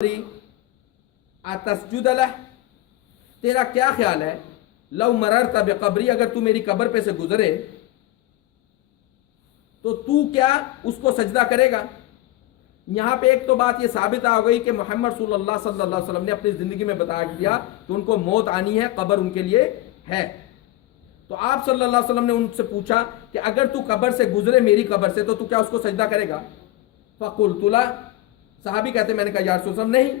اتسجد لہ، تیرا کیا خیال ہے، لو مررت بقبری، اگر تو میری قبر پہ سے گزرے تو تو کیا اس کو سجدہ کرے گا؟ یہاں پہ ایک تو بات یہ ثابت آ گئی کہ محمد صلی اللہ علیہ وسلم نے اپنی زندگی میں بتا دیا کہ ان کو موت آنی ہے، قبر ان کے لیے ہے۔ تو آپ صلی اللہ علیہ وسلم نے ان سے پوچھا کہ اگر تو قبر سے گزرے میری قبر سے تو تو کیا اس کو سجدہ کرے گا؟ فقلت لا، صحابی کہتے میں نے کہا یا رسول اللہ نہیں۔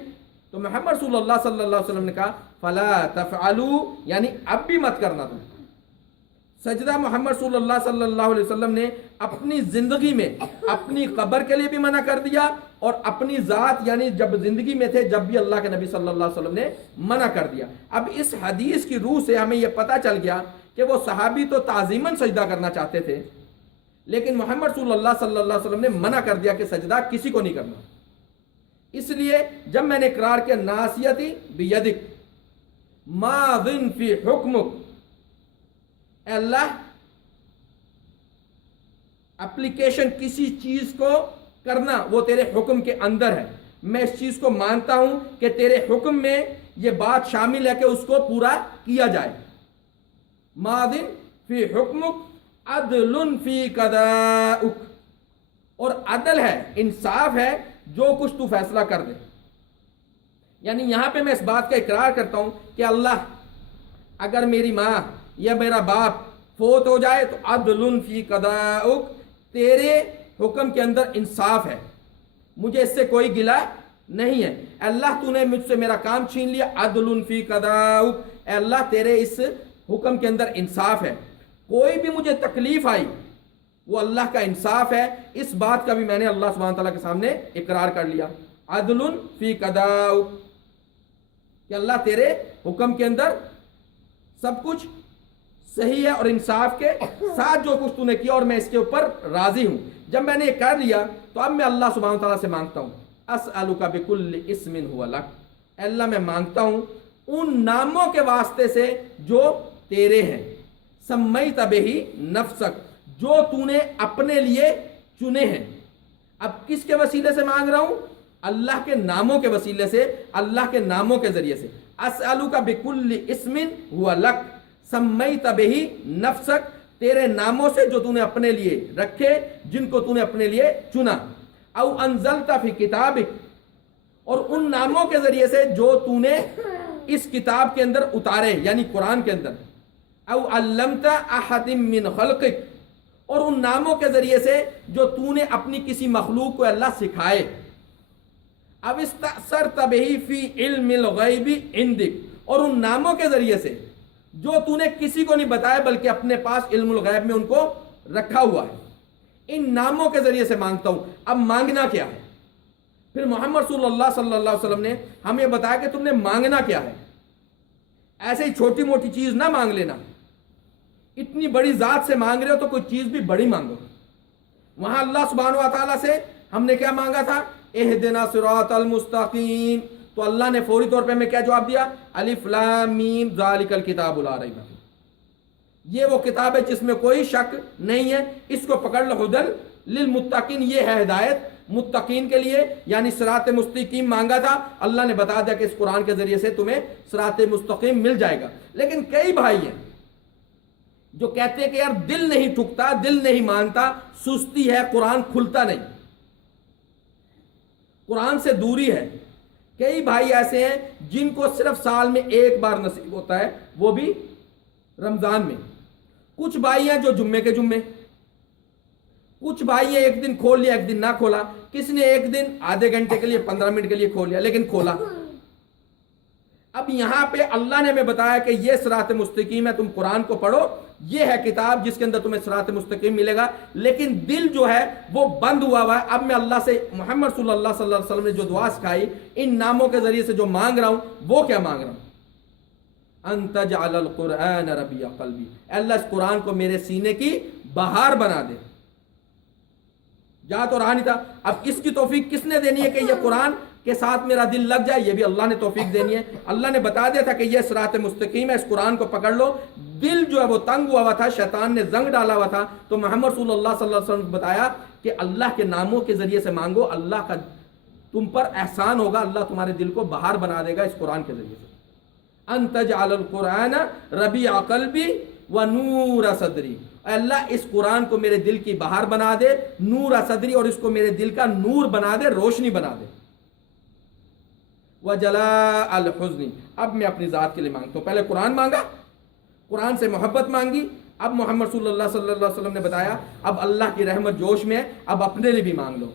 تو محمد صلی اللہ علیہ وسلم نے کہا فلا تفعلوا، یعنی اب بھی مت کرنا تم۔ سجدہ محمد صلی اللہ علیہ وسلم نے اپنی زندگی میں اپنی قبر کے لیے بھی منع کر دیا، اور اپنی ذات یعنی جب زندگی میں تھے جب بھی اللہ کے نبی صلی اللہ علیہ وسلم نے منع کر دیا۔ اب اس حدیث کی روح سے ہمیں یہ پتہ چل گیا کہ وہ صحابی تو تعظیماً سجدہ کرنا چاہتے تھے، لیکن محمد صلی اللہ علیہ وسلم نے منع کر دیا کہ سجدہ کسی کو نہیں کرنا۔ اس لیے جب میں نے اقرار کیا ناصیتی بیدک ماضٍ فی حکمک، اے اللہ اپلیکیشن کسی چیز کو کرنا وہ تیرے حکم کے اندر ہے، میں اس چیز کو مانتا ہوں کہ تیرے حکم میں یہ بات شامل ہے کہ اس کو پورا کیا جائے۔ ماضٍ فی حکمک عدل فی قضاءک، اور عدل ہے، انصاف ہے جو کچھ تو فیصلہ کر دے۔ یعنی یہاں پہ میں اس بات کا اقرار کرتا ہوں کہ اللہ اگر میری ماں یا میرا باپ فوت ہو جائے تو عدل فی قضاءک، تیرے حکم کے اندر انصاف ہے، مجھے اس سے کوئی گلہ نہیں ہے۔ اللہ تو نے مجھ سے میرا کام چھین لیا، عدل فی قضاءک، اے اللہ تیرے اس حکم کے اندر انصاف ہے، کوئی بھی مجھے تکلیف آئی وہ اللہ کا انصاف ہے۔ اس بات کا بھی میں نے اللہ سبحانہ تعالیٰ کے سامنے اقرار کر لیا، عدل فی قضاءک، کہ اللہ تیرے حکم کے اندر سب کچھ صحیح ہے اور انصاف کے ساتھ جو کچھ تو نے کیا، اور میں اس کے اوپر راضی ہوں۔ جب میں نے یہ کر لیا تو اب میں اللہ سبحانہ تعالیٰ سے مانگتا ہوں، اسألک بکل اسم ہو لک، اے اللہ میں مانگتا ہوں ان ناموں کے واسطے سے جو تیرے ہیں، سمیت بہ نفسک، جو تو نے اپنے لیے چنے ہیں۔ اب کس کے وسیلے سے مانگ رہا ہوں؟ اللہ کے ناموں کے وسیلے سے، اللہ کے ناموں کے ذریعے سے۔ اسألک بکل اسم ہو لک سمیت بہ نفسک، تیرے ناموں سے جو تو نے اپنے لیے رکھے، جن کو تو نے اپنے لیے چنا، او انزلت فی کتابک، اور ان ناموں کے ذریعے سے جو تو نے اس کتاب کے اندر اتارے یعنی قرآن کے اندر، او علمت احد من خلقک، اور ان ناموں کے ذریعے سے جو تو نے اپنی کسی مخلوق کو اللہ سکھائے، اب استأثرت بہ فی علم الغیب عندک، اور ان ناموں کے ذریعے سے جو تو نے کسی کو نہیں بتایا بلکہ اپنے پاس علم الغیب میں ان کو رکھا ہوا ہے۔ ان ناموں کے ذریعے سے مانگتا ہوں۔ اب مانگنا کیا ہے؟ پھر محمد صلی اللہ علیہ وسلم نے ہمیں بتایا کہ تم نے مانگنا کیا ہے۔ ایسے ہی چھوٹی موٹی چیز نہ مانگ لینا، اتنی بڑی ذات سے مانگ رہے ہو تو کوئی چیز بھی بڑی مانگو۔ وہاں اللہ سبحانہ و تعالیٰ سے ہم نے کیا مانگا تھا؟ اہدنا صراط المستقیم، تو اللہ نے فوری طور پہ ہمیں کیا جواب دیا؟ الف لام میم ذالک الکتاب لا ریب فیہ، یہ وہ کتاب ہے جس میں کوئی شک نہیں ہے، اس کو پکڑ لو، ہدی للمتقین، یہ ہے ہدایت متقین کے لیے۔ یعنی صراط مستقیم مانگا تھا، اللہ نے بتا دیا کہ اس قرآن کے ذریعے سے تمہیں صراط مستقیم مل جائے گا۔ لیکن کئی بھائی ہیں جو کہتے ہیں کہ یار دل نہیں ٹھکتا، دل نہیں مانتا، سستی ہے، قرآن کھلتا نہیں، قرآن سے دوری ہے۔ کئی بھائی ایسے ہیں جن کو صرف سال میں ایک بار نصیب ہوتا ہے، وہ بھی رمضان میں۔ کچھ بھائی ہیں جو جمعے کے جمعے، کچھ بھائی ہیں ایک دن کھول لیا ایک دن نہ کھولا، کس نے ایک دن آدھے گھنٹے کے لیے 15 منٹ کے لیے کھول لیا لیکن کھولا۔ اب یہاں پہ اللہ نے ہمیں بتایا کہ یہ صراط مستقیم ہے، تم قرآن کو پڑھو، یہ ہے کتاب جس کے اندر تمہیں صراط مستقیم ملے گا، لیکن دل جو ہے وہ بند ہوا ہوا ہے۔ اب میں اللہ سے محمد صلی اللہ علیہ وسلم نے جو دعا سکھائی ان ناموں کے ذریعے سے جو مانگ رہا ہوں، وہ کیا مانگ رہا ہوں؟ ان تجعل القرآن ربیع قلبی، اللہ اس قرآن کو میرے سینے کی بہار بنا دے۔ جہاں تو رہا نہیں تھا، اب اس کی توفیق کس نے دینی ہے کہ یہ قرآن کے ساتھ میرا دل لگ جائے؟ یہ بھی اللہ نے توفیق دینی ہے۔ اللہ نے بتا دیا تھا کہ یہ صراط مستقیم ہے، اس قرآن کو پکڑ لو۔ دل جو ہے وہ تنگ ہوا تھا، شیطان نے زنگ ڈالا ہوا تھا، تو محمد صلی اللہ علیہ وسلم نے بتایا کہ اللہ کے ناموں کے ذریعے سے مانگو، اللہ کا تم پر احسان ہوگا, اللہ تمہارے دل کو بہار بنا دے گا اس قرآن کے ذریعے سے. ان تجعل القرآن ربیع قلبی و نور صدری, اے اللہ اس قرآن کو میرے دل کی بہار بنا دے, نور صدری, اور اس کو میرے دل کا نور بنا دے, روشنی بنا دے. وجلاء الحزن, اب میں اپنی ذات کے لیے مانگتا ہوں. پہلے قرآن مانگا, قرآن سے محبت مانگی, اب محمد صلی اللہ علیہ وسلم نے بتایا اب اللہ کی رحمت جوش میں ہے, اب اپنے لیے بھی مانگ لو.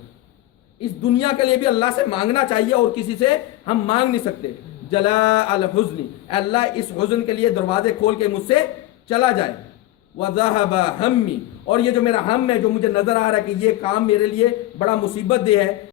اس دنیا کے لیے بھی اللہ سے مانگنا چاہیے, اور کسی سے ہم مانگ نہیں سکتے. جلاء الحزن, اے اللہ اس حزن کے لیے دروازے کھول کے مجھ سے چلا جائے. وذهب ہمی, اور یہ جو میرا ہم ہے, جو مجھے نظر آ رہا ہے کہ یہ کام میرے لیے بڑا مصیبت دہ ہے,